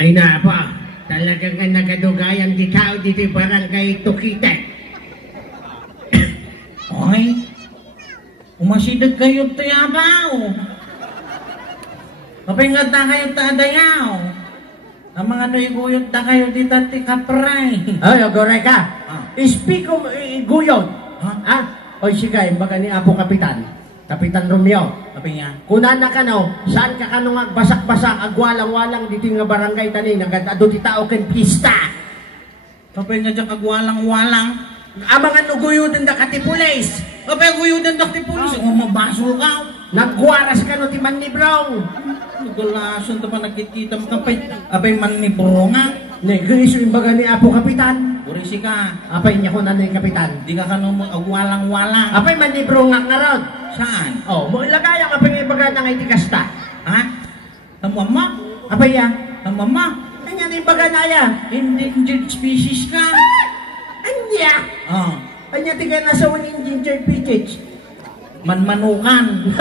Ay na pa, talagang nga nagadugayan di tao dito barangay Tukite. Ay, umasidag kayo tayabaw. Kapingat na kayo tadayaw. Ang mga nuiguyot na kayo dito at tikapray. Ay, agore ka. Ah. Speak of guyod. Ha? O sige, baga ni Apo Kapitan. Kapitan Romeo. Sabi niya, Kunana ka no, saan ka kanong agbasak-basak, agwalang-walang dito nga barangay tani, nagadado di tao ken pista. sabi nga dyan kagwalang-walang. Ang mga nuguyudan da katipulis. Kapag guyudan na tipulis, umabaso ka. Nagwaras ka no ti Mannibrong. Nagulason ta pa nagkikita mo kapay. Apay man ni Bronga. Negriso yung baga ni Apo Kapitan. Urisi ka. Apay niya ko na ni Kapitan. Di ka kanong agwalang-walang. Apay Mannibrong nga ron. Saan? Oh, mo ilagay ang apay nga baga ng itikasta. Ha? Tamama? Apay ya. Tamama? Anya ni baga na ya. Endangered species ka. Anya. Oh. Anya tigay nasa one endangered species. Manmanukan.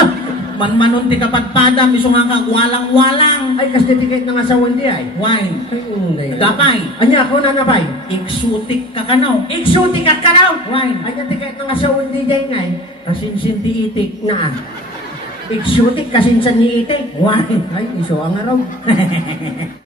Manmanon ti kapadpada, miso nga kagwalang-walang. Ay, kasi tigay na nga sa one di ay. Why? Ay, hindi. Dapay. Anya, ako na napay. Exotic ka kanaw. Exotic at kalaw. Why? Anya tigay na nga sa one di day nga eh. Kasinsin ti itik. Na. Exotic kasinsan ni itik. Why? Ay, iso ang araw.